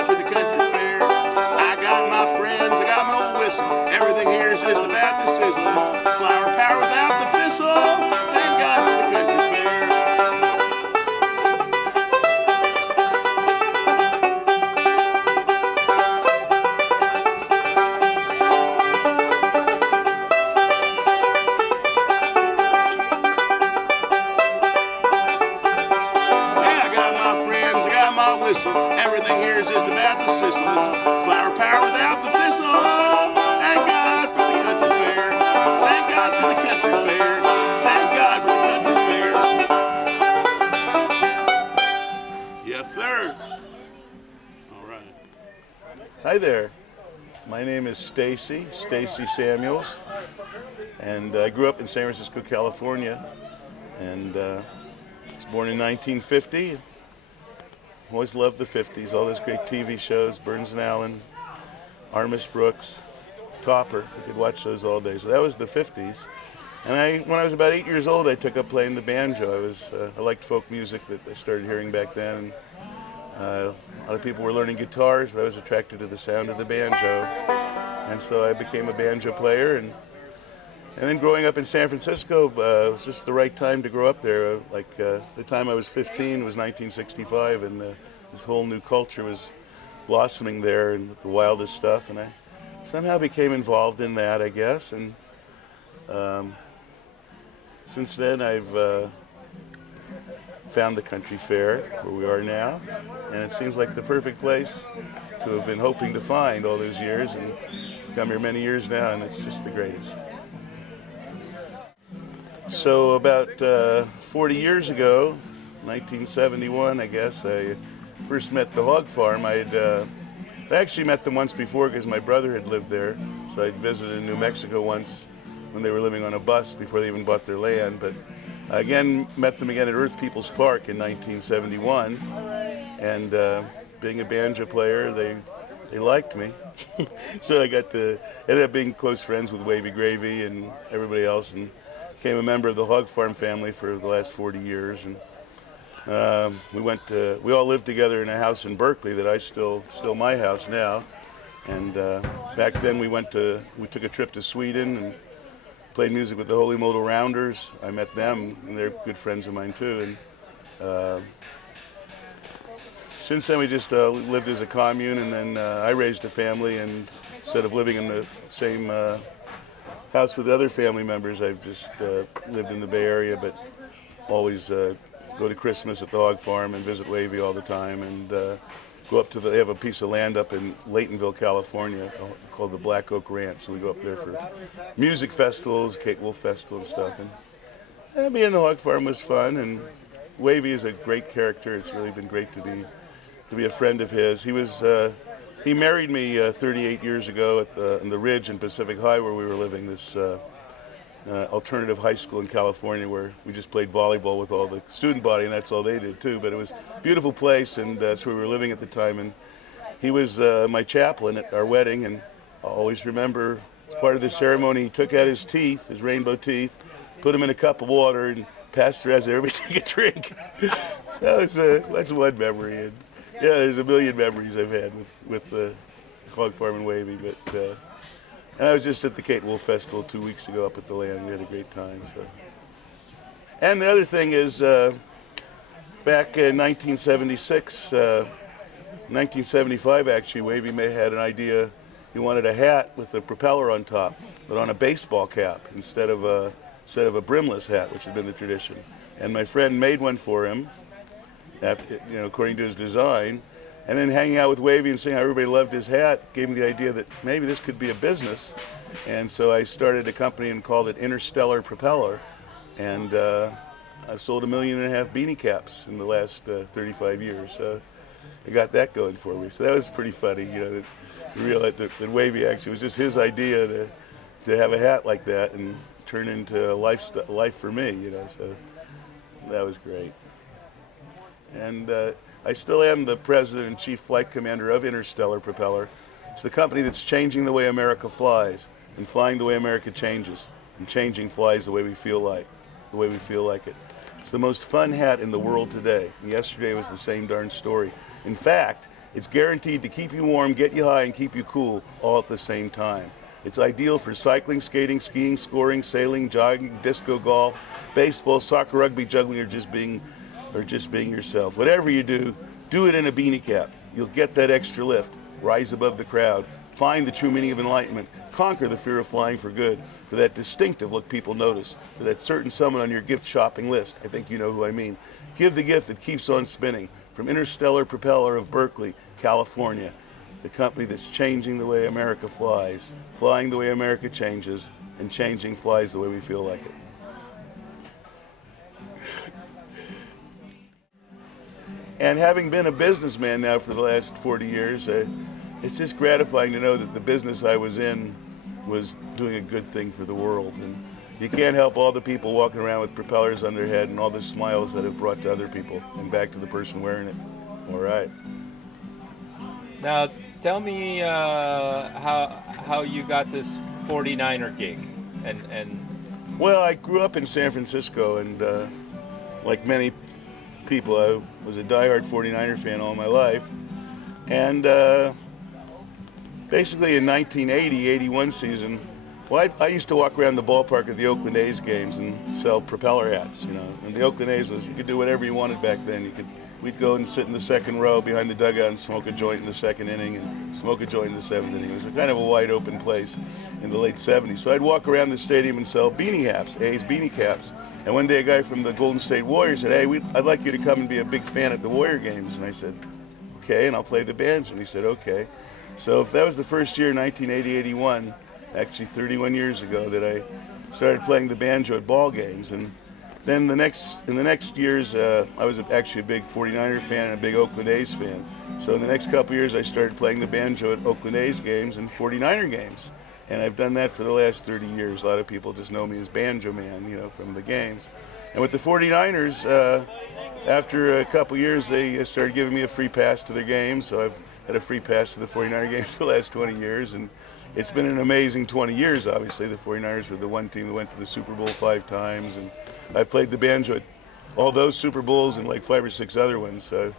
God for the country fair. I got my friends, I got my old whistle. Everything here is just about to sizzle. It's flower power without the thistle. Thank God for the country fair. Everything here is just about to sizzle. It's flower power without the thistle. Thank God for the country fair. Thank God for the country fair. Thank God for the country fair. Yes, sir. All right. Hi there. My name is Stacy Samuels, and I grew up in San Francisco, California, and was born in 1950. Always loved the 50s, all those great TV shows, Burns and Allen, Armis Brooks, Topper. We could watch those all day. So that was the 50s. And when I was about 8 years old, I took up playing the banjo. I liked folk music that I started hearing back then. A lot of people were learning guitars, but I was attracted to the sound of the banjo. And so I became a banjo player. And then growing up in San Francisco, it was just the right time to grow up there. The time I was 15 was 1965, and this whole new culture was blossoming there and with the wildest stuff. And I somehow became involved in that, I guess. And since then, I've found the country fair where we are now. And it seems like the perfect place to have been hoping to find all those years. And I've come here many years now, and it's just the greatest. So about 40 years ago, 1971, I guess, I first met the hog farm. I actually met them once before because my brother had lived there. So I'd visited in New Mexico once when they were living on a bus before they even bought their land. But again, met them again at Earth People's Park in 1971. And being a banjo player, they liked me. So I ended up being close friends with Wavy Gravy and everybody else, and became a member of the hog farm family for the last 40 years. And we all lived together in a house in Berkeley that still my house now. And back then we took a trip to Sweden and played music with the Holy Modal Rounders. I met them, and they're good friends of mine too. And since then we just lived as a commune, and then I raised a family, and instead of living in the same house with other family members, I've just lived in the Bay Area, but always go to Christmas at the hog farm and visit Wavy all the time, and go up to they have a piece of land up in Laytonville, California called the Black Oak Ranch, so we go up there for music festivals, Kate Wolf Festival and stuff. And being in the hog farm was fun, and Wavy is a great character. It's really been great to be a friend of his. He married me 38 years ago in the Ridge in Pacific High, where we were living, this alternative high school in California, where we just played volleyball with all the student body, and that's all they did too. But it was a beautiful place, and that's where we were living at the time. And he was my chaplain at our wedding, and I'll always remember, as part of the ceremony, he took out his teeth, his rainbow teeth, put them in a cup of water, and pasteurized everybody to take a drink. So that's one memory. And yeah, there's a million memories I've had with the hog farm and Wavy, but and I was just at the Kate Wolf Festival 2 weeks ago up at the land. We had a great time. So, and the other thing is, back in 1976, 1975 actually, Wavy May had an idea. He wanted a hat with a propeller on top, but on a baseball cap instead of a brimless hat, which had been the tradition. And my friend made one for him, according to his design, and then hanging out with Wavy and seeing how everybody loved his hat gave me the idea that maybe this could be a business. And so I started a company and called it Interstellar Propeller, and I've sold 1.5 million beanie caps in the last 35 years. So I got that going for me. So that was pretty funny, to realize that Wavy actually was just his idea to have a hat like that and turn into a life for me, so that was great. And I still am the president and chief flight commander of Interstellar Propeller. It's the company that's changing the way America flies, and flying the way America changes, and changing flies the way we feel like it. It's the most fun hat in the world today. And yesterday was the same darn story. In fact, It's guaranteed to keep you warm, get you high, and keep you cool all at the same time. It's ideal for cycling, skating, skiing, scoring, sailing, jogging, disco golf, baseball, soccer, rugby, juggling, or just being yourself. Whatever you do it in a beanie cap. You'll get that extra lift, rise above the crowd, find the true meaning of enlightenment, conquer the fear of flying for good, for that distinctive look people notice, for that certain someone on your gift shopping list. I think you know who I mean. Give the gift that keeps on spinning. From Interstellar Propeller of Berkeley, California, the company that's changing the way America flies, flying the way America changes, and changing flies the way we feel like it. And having been a businessman now for the last 40 years, it's just gratifying to know that the business I was in was doing a good thing for the world. And you can't help all the people walking around with propellers on their head and all the smiles that have brought to other people and back to the person wearing it. All right. Now, tell me how you got this 49er gig, and Well, I grew up in San Francisco, and like many people, I was a diehard 49er fan all my life. And basically in 1980-81 season, well, I used to walk around the ballpark at the Oakland A's games and sell propeller hats, you know. And the Oakland A's was, you could do whatever you wanted back then. We'd go and sit in the second row behind the dugout and smoke a joint in the second inning and smoke a joint in the seventh inning. It was a kind of a wide open place in the late 70s. So I'd walk around the stadium and sell beanie hats, A's beanie caps. And one day a guy from the Golden State Warriors said, hey, I'd like you to come and be a big fan at the Warrior games. And I said, okay, and I'll play the banjo. And he said, okay. So if that was the first year, 1980-81, actually 31 years ago, that I started playing the banjo at ball games. And then in the next years, I was actually a big 49er fan and a big Oakland A's fan. So in the next couple years, I started playing the banjo at Oakland A's games and 49er games. And I've done that for the last 30 years. A lot of people just know me as Banjo Man, you know, from the games. And with the 49ers, after a couple years, they started giving me a free pass to their games. So I've had a free pass to the 49er games the last 20 years. And it's been an amazing 20 years, obviously. The 49ers were the one team that went to the Super Bowl 5 times. And I played the banjo at all those Super Bowls and like 5 or 6 other ones. So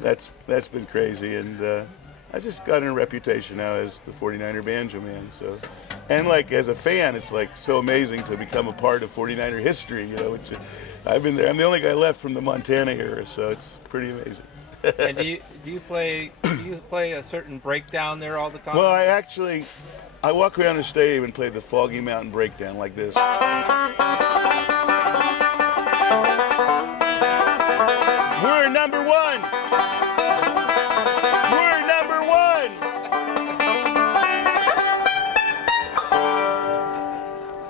that's been crazy. And I just got a reputation now as the 49er Banjo Man. So, and like as a fan, it's like so amazing to become a part of 49er history, you know, which I've been there. I'm the only guy left from the Montana era, so it's pretty amazing. And do you play a certain breakdown there all the time? Well, I walk around the stadium and play the Foggy Mountain Breakdown like this. We're number one. We're number one.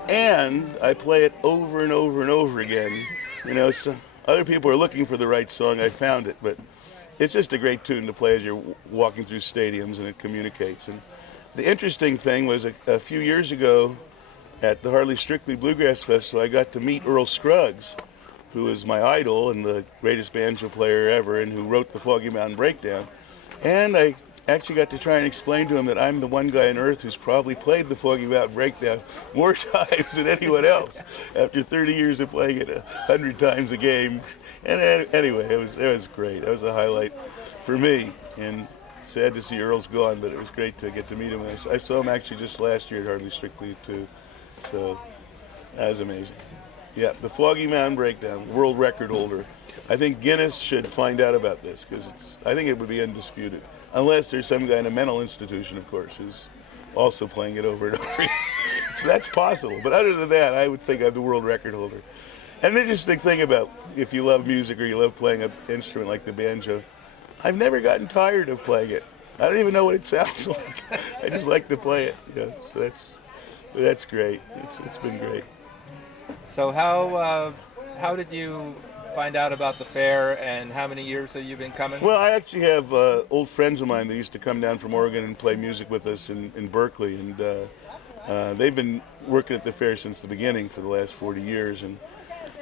And I play it over and over and over again. You know, so other people are looking for the right song. I found it, but it's just a great tune to play as you're walking through stadiums, and it communicates. And the interesting thing was a few years ago at the Harley Strictly Bluegrass Festival, I got to meet Earl Scruggs, who is my idol and the greatest banjo player ever, and who wrote the Foggy Mountain Breakdown. And I actually got to try and explain to him that I'm the one guy on earth who's probably played the Foggy Mountain Breakdown more times than anyone else after 30 years of playing it 100 times a game. And anyway, it was great. That was a highlight for me. And sad to see Earl's gone, but it was great to get to meet him. I saw him actually just last year at Harley Strictly too. So that was amazing. Yeah, the Foggy Mountain Breakdown, world record holder. I think Guinness should find out about this because I think it would be undisputed. Unless there's some guy in a mental institution, of course, who's also playing it over and over again. That's possible. But other than that, I would think I'm the world record holder. And an interesting thing about if you love music or you love playing an instrument like the banjo, I've never gotten tired of playing it. I don't even know what it sounds like. I just like to play it. You know, so that's great. It's been great. So how did you find out about the fair, and how many years have you been coming? Well, I actually have old friends of mine that used to come down from Oregon and play music with us in Berkeley, and they've been working at the fair since the beginning for the last 40 years. And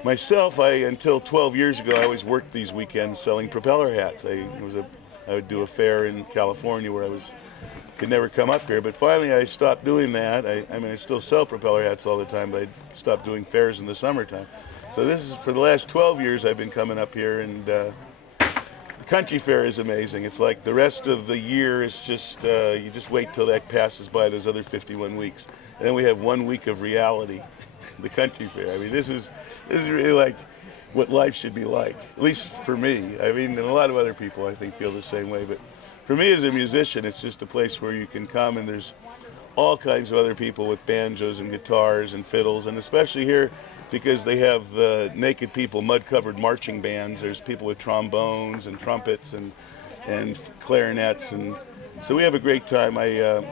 myself, until 12 years ago, I always worked these weekends selling propeller hats. I would do a fair in California where could never come up here, but finally I stopped doing that. I still sell propeller hats all the time, but I stopped doing fairs in the summertime. So this is for the last 12 years I've been coming up here, and the The country fair is amazing. It's like the rest of the year is just, you just wait till that passes by, those other 51 weeks. And then we have 1 week of reality, the country fair. I mean, this is really like what life should be like, at least for me. I mean, and a lot of other people I think feel the same way. But for me as a musician, it's just a place where you can come and there's all kinds of other people with banjos and guitars and fiddles, and especially here because they have the naked people, mud-covered marching bands. There's people with trombones and trumpets and clarinets, and so we have a great time. For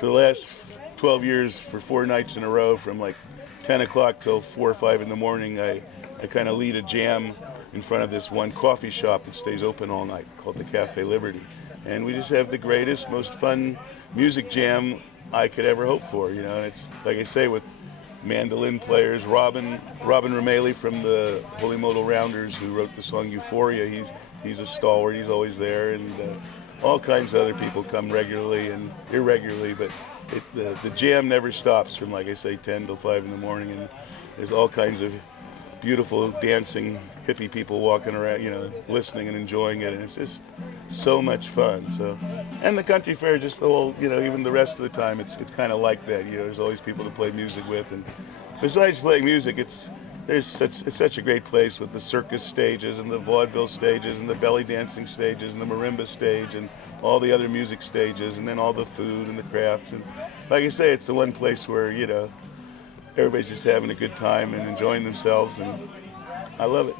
the last 12 years, for 4 nights in a row, from like 10 o'clock till 4 or 5 in the morning, I kind of lead a jam in front of this one coffee shop that stays open all night called the Cafe Liberty. And we just have the greatest, most fun music jam I could ever hope for, you know. And it's, like I say, with mandolin players, Robin Rameli from the Holy Modal Rounders, who wrote the song Euphoria. He's a stalwart, he's always there, and all kinds of other people come regularly and irregularly, but the jam never stops from, like I say, 10 till 5 in the morning, and there's all kinds of beautiful dancing hippie people walking around, you know, listening and enjoying it, and it's just so much fun. So, and the country fair, just the whole, you know, even the rest of the time, it's kind of like that. You know, there's always people to play music with, and besides playing music, it's such a great place with the circus stages and the vaudeville stages and the belly dancing stages and the marimba stage and all the other music stages, and then all the food and the crafts. And like I say, it's the one place where, you know, everybody's just having a good time and enjoying themselves, and I love it.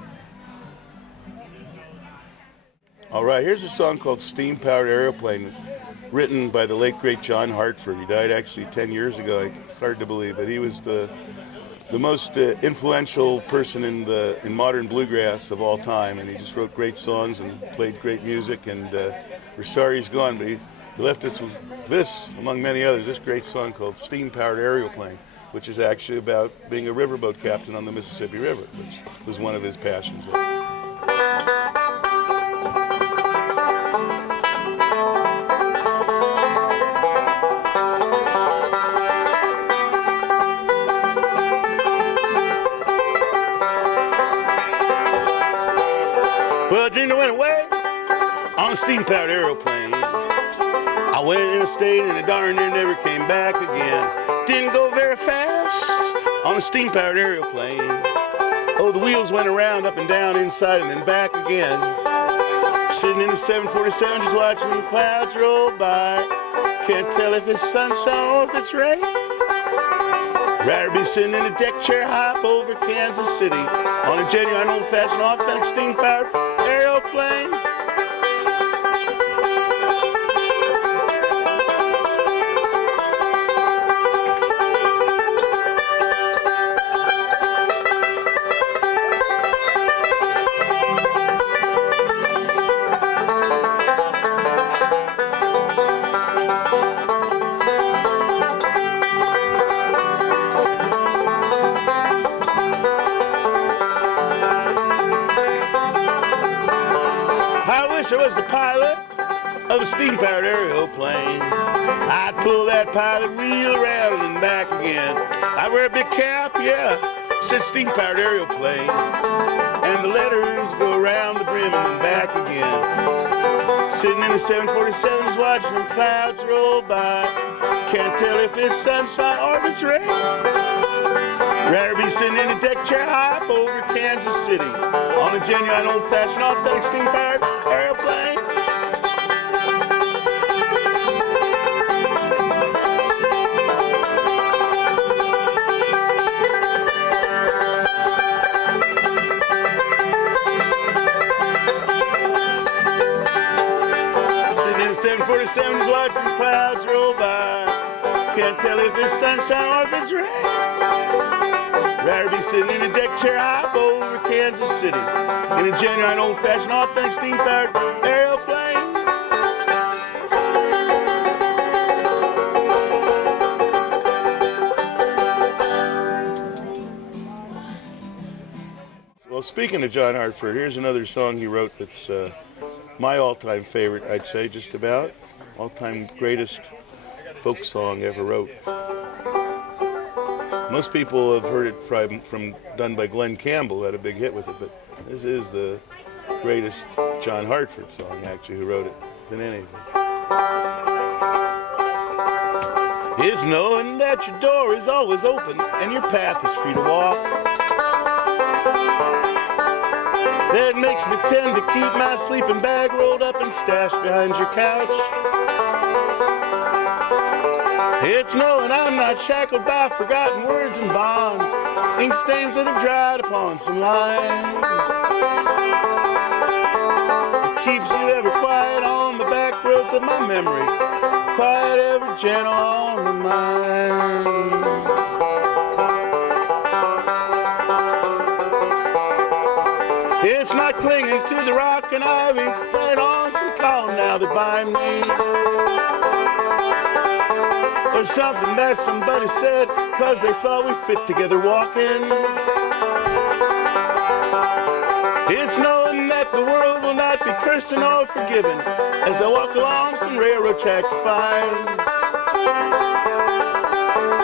All right, here's a song called Steam-Powered Aeroplane, written by the late, great John Hartford. He died actually 10 years ago. It's hard to believe, but he was the most influential person in modern bluegrass of all time, and he just wrote great songs and played great music, and we're sorry he's gone, but he left us with this, among many others, this great song called Steam-Powered Aeroplane, which is actually about being a riverboat captain on the Mississippi River, which was one of his passions. Well, Gina went away on a steam-powered aeroplane. I went and stayed, and the darn near never came back again. Didn't go very fast on a steam-powered aeroplane. Oh, the wheels went around, up and down, inside, and then back again. Sitting in the 747, just watching the clouds roll by. Can't tell if it's sunshine or if it's rain. Rather be sitting in a deck chair hop over Kansas City on a genuine old-fashioned authentic steam-powered aeroplane. I was the pilot of a steam-powered aeroplane. I'd pull that pilot wheel around and back again. I'd wear a big cap, yeah, said steam-powered aeroplane. And the letters go around the brim and then back again. Sitting in the 747s watching the clouds roll by. Can't tell if it's sunshine or if it's rain. Rather be sitting in a deck chair hop over Kansas City on a genuine old-fashioned authentic steam-powered airplane. Sitting in the 747s watching the clouds roll by. Can't tell if it's sunshine or if it's rain. Rather be sitting in a deck chair hop over Kansas City in a genuine old-fashioned authentic steam-powered airplane. Well, speaking of John Hartford, here's another song he wrote that's my all-time favorite, I'd say, just about. All-time greatest folk song ever wrote. Most people have heard it from done by Glenn Campbell, who had a big hit with it, but this is the greatest John Hartford song, actually, who wrote it than anything. It's knowing that your door is always open and your path is free to walk that makes me tend to keep my sleeping bag rolled up and stashed behind your couch. It's knowing I'm not shackled by forgotten words and bonds, ink stains that have dried upon some line. It keeps you ever quiet on the back roads of my memory, quiet ever gentle on the mind. It's not clinging to the rock and ivy, playing on some column now that bind me. Or something that somebody said, cause they thought we fit together walking. It's knowing that the world will not be cursing or forgiven as I walk along some railroad track to find.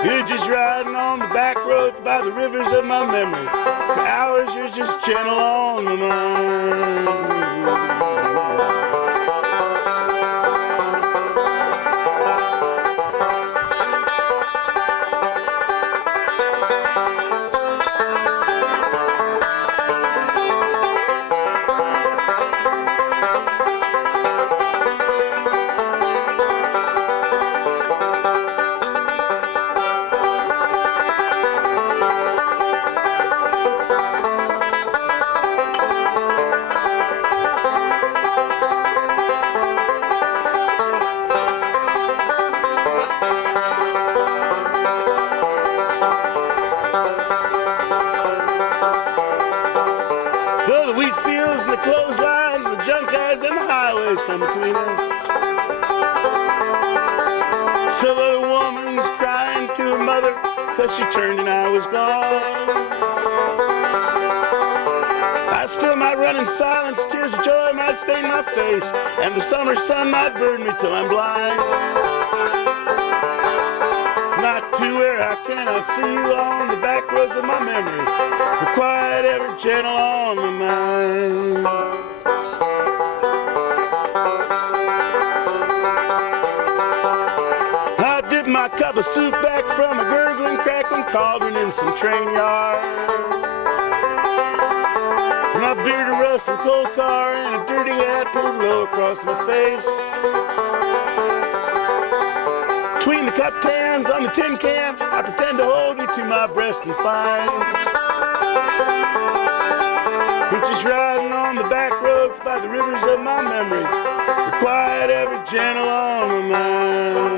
You're just riding on the back roads by the rivers of my memory. For hours you're just gentle on the mind. Come between us. Some other woman's crying to her mother cause she turned and I was gone. I still might run in silence, tears of joy might stain my face, and the summer sun might burn me till I'm blind. Not to where I cannot see you on the back roads of my memory, for quiet ever gentle on my mind. My cup of soup back from a gurgling, crackling cauldron in some train yard. My beard a rust and coal car and a dirty hat pulled low across my face. Between the cup tans on the tin can, I pretend to hold you to my breast and find you're just riding on the back roads by the rivers of my memory, for quiet ever gentle on my mind.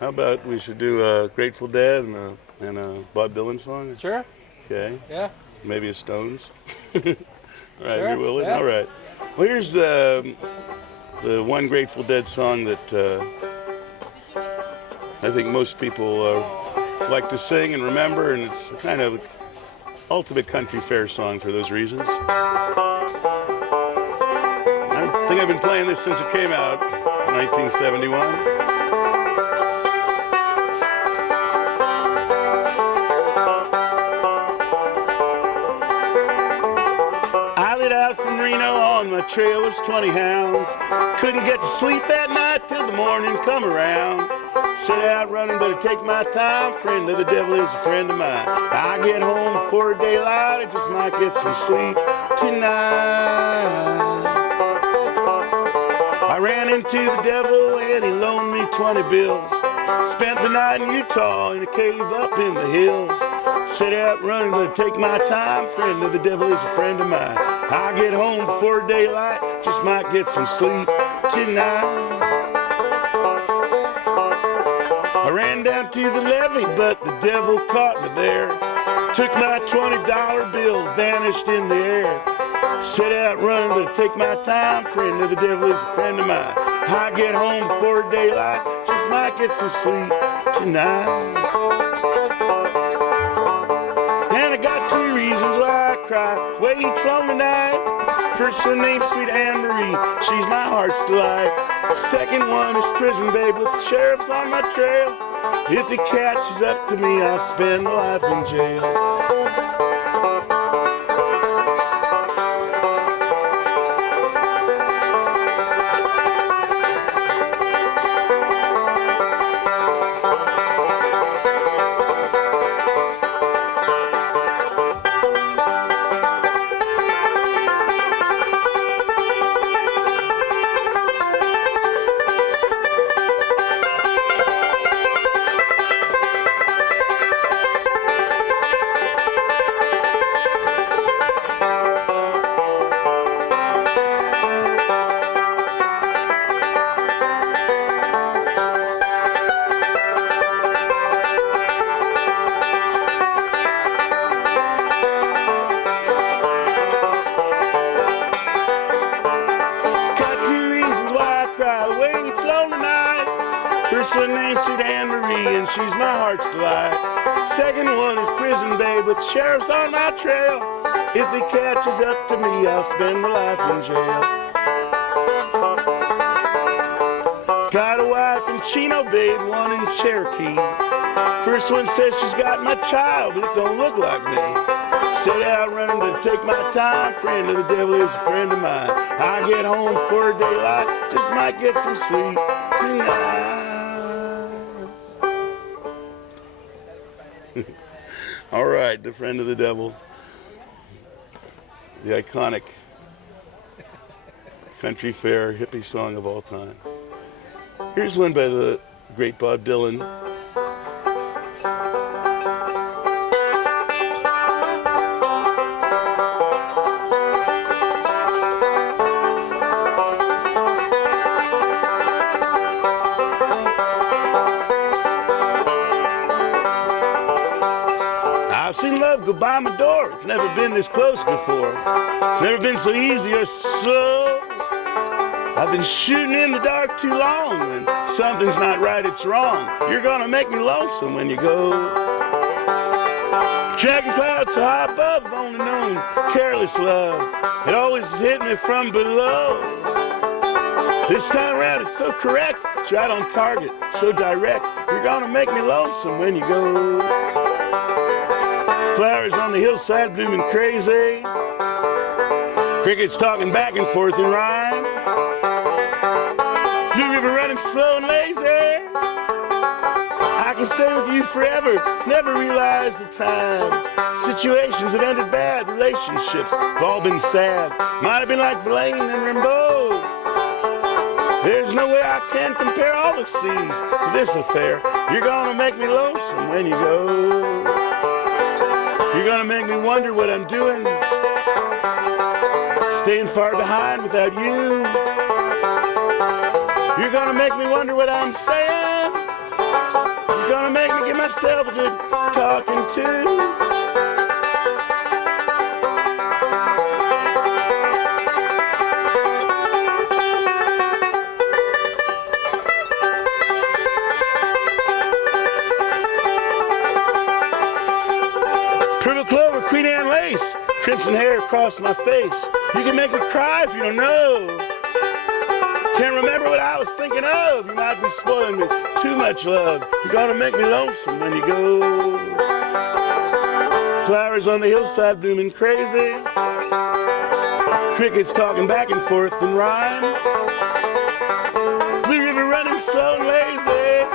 How about we should do a Grateful Dead and a Bob Dylan song? Sure. Okay. Yeah. Maybe a Stones. All right, sure. You're willing? Yeah. All right. Well, here's the one Grateful Dead song that I think most people like to sing and remember, and it's kind of ultimate country fair song for those reasons. I think I've been playing this since it came out in 1971. My trail was 20 hounds. Couldn't get to sleep that night till the morning come around. Set out running, better take my time. Friend of the devil is a friend of mine. I get home before daylight, I just might get some sleep tonight. I ran into the devil and he loaned me 20 bills. Spent the night in Utah in a cave up in the hills. Set out running to take my time. Friend of the devil is a friend of mine. I get home before daylight, just might get some sleep tonight. I ran down to the levee, but the devil caught me there. Took my $20 bill, vanished in the air. Set out running to take my time. Friend of the devil is a friend of mine. I get home before daylight, just might get some sleep tonight. And I got two reasons why I cry way each lonely night. First one named Sweet Anne Marie, she's my heart's delight. Second one is prison babe with the sheriff's on my trail. If he catches up to me, I'll spend my life in jail. First one named Sweet Anne Marie, and she's my heart's delight. Second one is prison babe with sheriff's on my trail. If he catches up to me, I'll spend my life in jail. Got a wife in Chino, babe, one in Cherokee. First one says she's got my child, but it don't look like me. Set out running to take my time. Friend of the devil is a friend of mine. I get home before daylight, just might get some sleep tonight. All right, the friend of the devil, the iconic country fair hippie song of all time. Here's one by the great Bob Dylan. I've seen love go by my door. It's never been this close before. It's never been so easy or slow. I've been shooting in the dark too long. When something's not right, it's wrong. You're gonna make me lonesome when you go. Dragon clouds so high above, I've only known careless love. It always hit me from below. This time around, it's so correct. It's right on target, so direct. You're gonna make me lonesome when you go. Flowers on the hillside blooming crazy. Crickets talking back and forth in rhyme. Blue River running slow and lazy. I can stay with you forever, never realize the time. Situations have ended bad, relationships have all been sad. Might have been like Verlaine and Rimbaud. There's no way I can compare all the scenes to this affair. You're gonna make me lonesome when you go. You're gonna make me wonder what I'm doing, staying far behind without you. You're gonna make me wonder what I'm saying. You're gonna make me give myself a good talking to. Purple clover, Queen Anne lace, crimson hair across my face. You can make me cry if you don't know. Can't remember what I was thinking of. You might be spoiling me too much love. You're gonna make me lonesome when you go. Flowers on the hillside blooming crazy. Crickets talking back and forth in rhyme. Blue River running slow and lazy.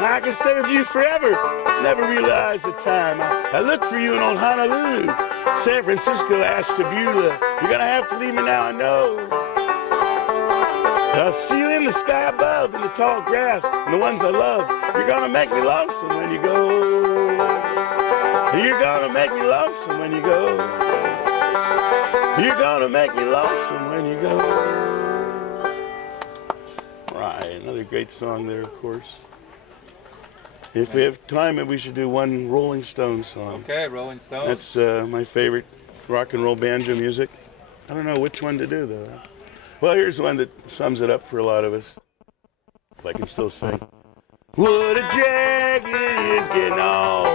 I can stay with you forever, never realize the time. I look for you in old Honolulu, San Francisco, Ashtabula. You're gonna have to leave me now, I know. I'll see you in the sky above, in the tall grass, and the ones I love. You're gonna make me lonesome when you go. You're gonna make me lonesome when you go. You're gonna make me lonesome when you go. Right, another great song there, of course. If we have time, maybe we should do one Rolling Stones song. Okay, Rolling Stones. That's my favorite rock and roll banjo music. I don't know which one to do, though. Well, here's one that sums it up for a lot of us. If I can still sing. What a drag it is getting old.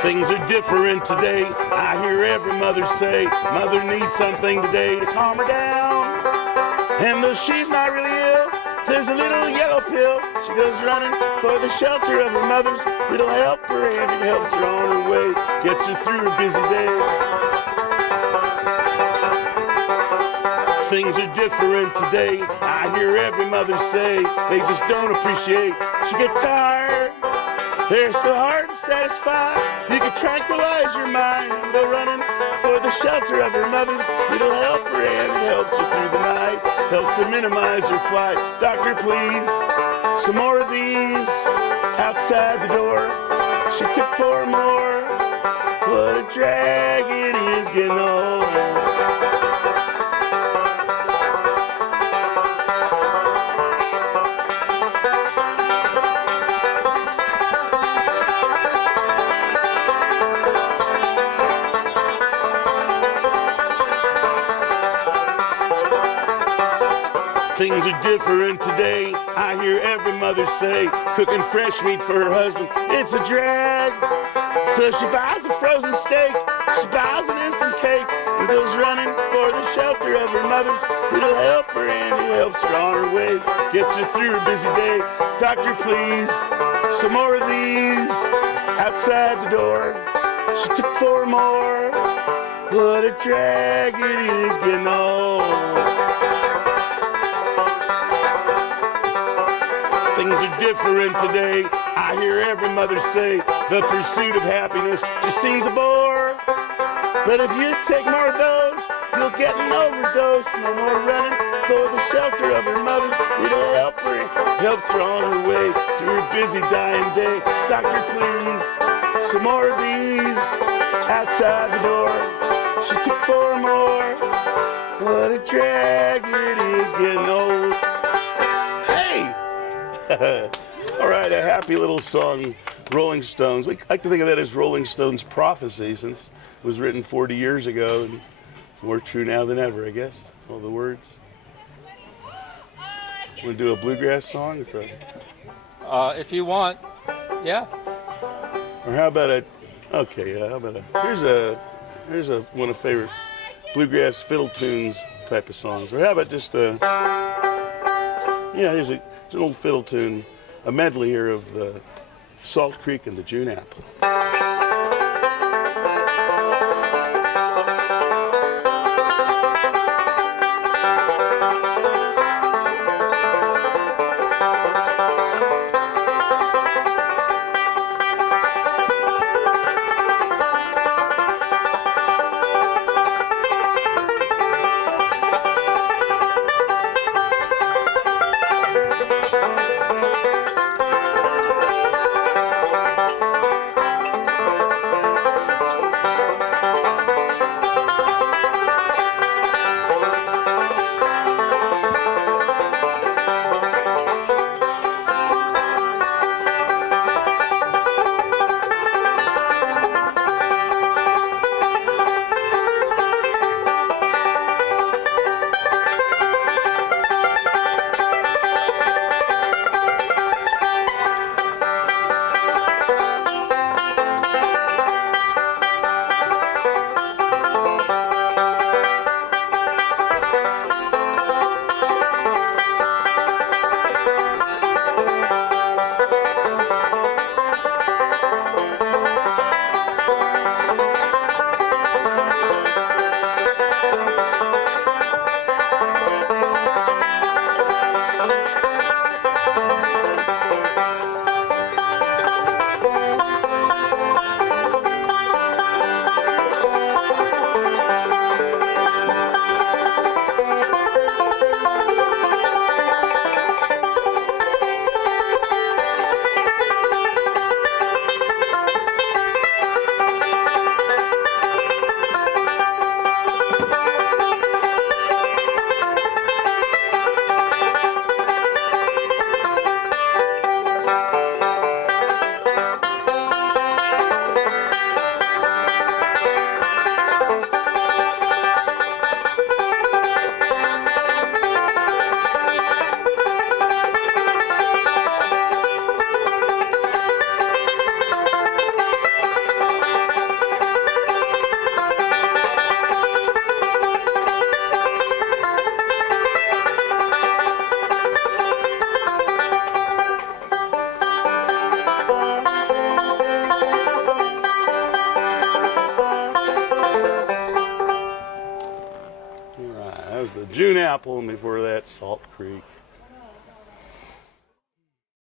Things are different today. I hear every mother say, mother needs something today to calm her down. And though she's not really ill, there's a little yellow pill. She goes running for the shelter of her mother's. It'll help her and it helps her on her way. Gets her through a busy day. Things are different today. I hear every mother say they just don't appreciate. She get tired. They're so hard to satisfy. You can tranquilize your mind and go running for the shelter of her mother's. It'll help her and it helps her through the night. Helps to minimize her flight. Doctor, please, some more of these outside the door. She took 4 more. What a drag it is getting old. Things are different today. I hear every mother say, cooking fresh meat for her husband, it's a drag. So she buys a frozen steak, she buys an instant cake, and goes running for the shelter of her mother's. It'll help her and it helps her on her way. Gets her through a busy day. Doctor, please, some more of these outside the door. She took 4 more. What a drag it is getting old. Things are different today. I hear every mother say the pursuit of happiness just seems a bore. But if you take more of those, you'll get an overdose. No more running for the shelter of her mother's. It'll help her, helps her on her way through her busy dying day. Doctor, please, some more of these outside the door. She took 4 more. What a drag it is getting old. Hey! All right, a happy little song, Rolling Stones. We like to think of that as Rolling Stones' prophecy, since it was written 40 years ago, and it's more true now than ever, I guess, all the words. Want to do a bluegrass song? If you want, yeah. Or how about a, okay, how about a, here's a one of favorite bluegrass fiddle tunes type of songs. Or how about just a, yeah, here's an old fiddle tune, a medley here of Salt Creek and the June Apple. right, that was the June Apple, and before that, Salt Creek.